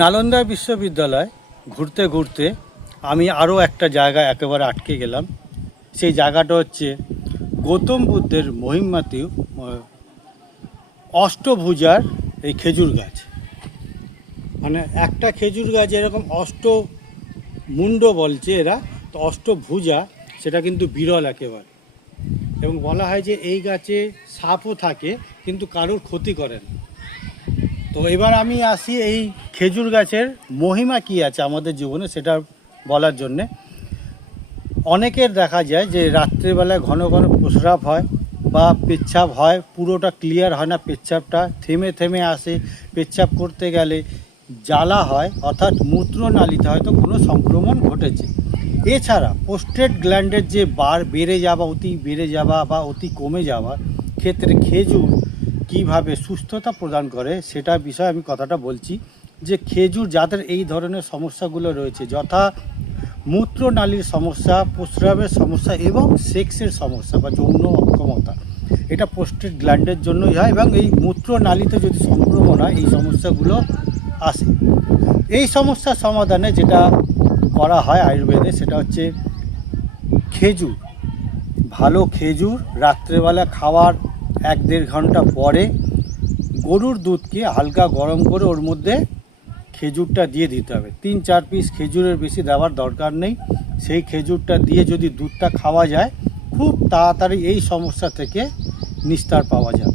নালন্দা বিশ্ববিদ্যালয় ঘুরতে ঘুরতে আমি আরও একটা জায়গা একেবারে আটকে গেলাম। সেই জায়গাটা হচ্ছে গৌতম বুদ্ধের মহিমাতীয় অষ্টভুজার এই খেজুর গাছ। মানে একটা খেজুর গাছ এরকম অষ্ট মুন্ড বলছে এরা, তো অষ্টভুজা সেটা কিন্তু বিরল একেবারে। এবং বলা হয় যে এই গাছে সাপও থাকে, কিন্তু কারোর ক্ষতি করে না। তো এবার আমি আসি এই খেজুর গাছের মহিমা কি আছে আমাদের জীবনে সেটা বলার জন্যে? অনেকের দেখা যায় যে রাত্রেবেলায় ঘন ঘন প্রস্রাব হয় বা পেচ্ছাপ হয়, পুরোটা ক্লিয়ার হয় না, পেচ্ছাপটা থেমে থেমে আসে, পেচ্ছাপ করতে গেলে জ্বালা হয়, অর্থাৎ মূত্রনালীতে হয়তো কোনো সংক্রমণ ঘটেছে। এছাড়া পোস্টেড গ্ল্যান্ডের যে বার বেড়ে যাওয়া, অতি বেড়ে যাওয়া বা অতি কমে যাওয়ার ক্ষেত্রে খেজুর কীভাবে সুস্থতা প্রদান করে সেটা বিষয়ে আমি কথাটা বলছি। যে খেজুর যাদের এই ধরনের সমস্যাগুলো রয়েছে, যথা মূত্রনালীর সমস্যা, প্রস্রাবের সমস্যা এবং সেক্সের সমস্যা বা যৌন অক্ষমতা। এটা পোস্টেড গ্ল্যান্ডের জন্যই হয় এবং এই মূত্রনালীতে যদি সংক্রমণ হয়, এই সমস্যাগুলো আসে। এই সমস্যার সমাধানে যেটা করা হয় আয়ুর্বেদে, সেটা হচ্ছে খেজুর। ভালো খেজুর রাত্রেবেলা খাওয়ার এক দেড় ঘণ্টা পরে গরুর দুধকে হালকা গরম করে ওর মধ্যে খেজুরটা দিয়ে দিতে হবে। তিন, চার পিস খেজুরের বেশি দেওয়ার দরকার নেই। সেই খেজুরটা দিয়ে যদি দুধটা খাওয়া যায়, খুব তাড়াতাড়ি এই সমস্যা থেকে নিস্তার পাওয়া যাবে।